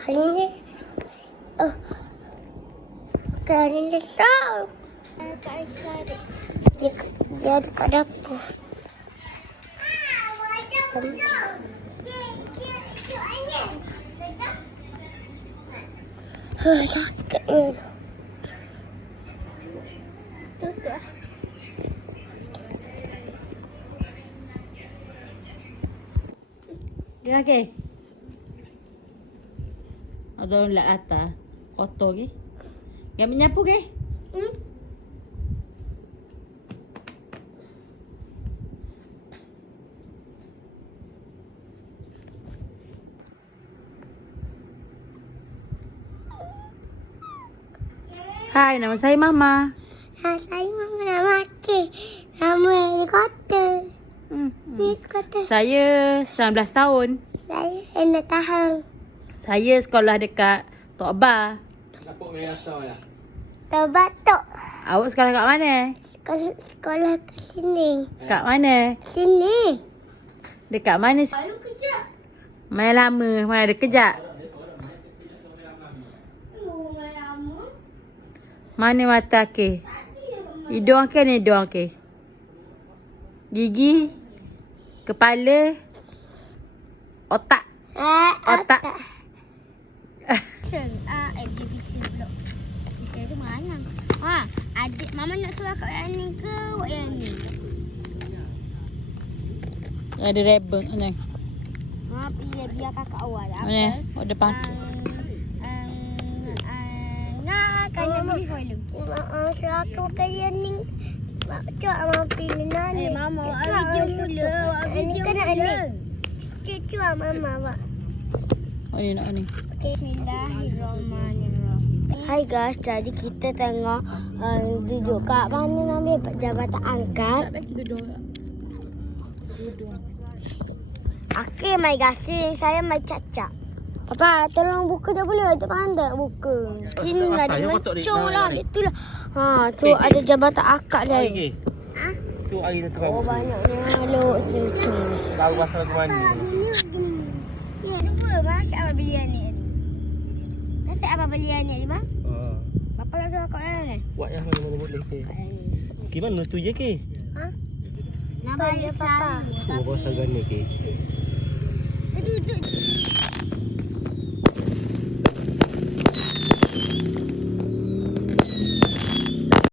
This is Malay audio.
Hari ni, hari ni tahu. Dia ada kat dapur. Sakit ni. Tutup. Dia ke? Ada orang lak atas. Kotor ke? Yang menyapu ke? Hai, nama saya Mama. Saya Mama nak makan. Nama helikopter. Helikopter. Saya 19 tahun. Saya 6 tahun. Saya sekolah dekat Tok Ba. Tak batuk. Awak sekolah kat mana? Sekolah ke sini. Kat mana? Sini. Dekat mana? Lalu kejap. Mana lama? Mana ada kejap? Mana mata ke? Hidung ke ni hidung ke? Gigi? Kepala? Otak? Otak? Division pula. Division tu mana? Adik Mama nak suruh kat yang ni ke buat yang ni? Ada rebel mana? Pilih biar kakak awal. Mana? Oh depan. Kena beli dulu. Suruh aku makan yang ni. Cuk, Mama pilih nani. Mama, video mula. Ini kena ni. Cuk, Mama buat. Oh ni nak ni. Bismillahirrahmanirrahim. Hai guys, jadi kita tengok duduk kat mana nak ambil jabatan angkat. Okey, mai gasing. Saya mai cacak. Papa, tolong buka je boleh? Tak pandai buka. Sini ada ngecur lah. Itulah. Tu ada jabatan akak dia. Tu air dia terang. Oh, banyaknya luk ngecur. Tahu pasal aku mandi. Ya, cuba masak apa belian ni. Masak apa belian ni, Bang? Papa nak suruh kau ni. Buat yang mana boleh ke? Gimana tu je ke? Nama dia Papa. Tu pasal gani ke? Duduk.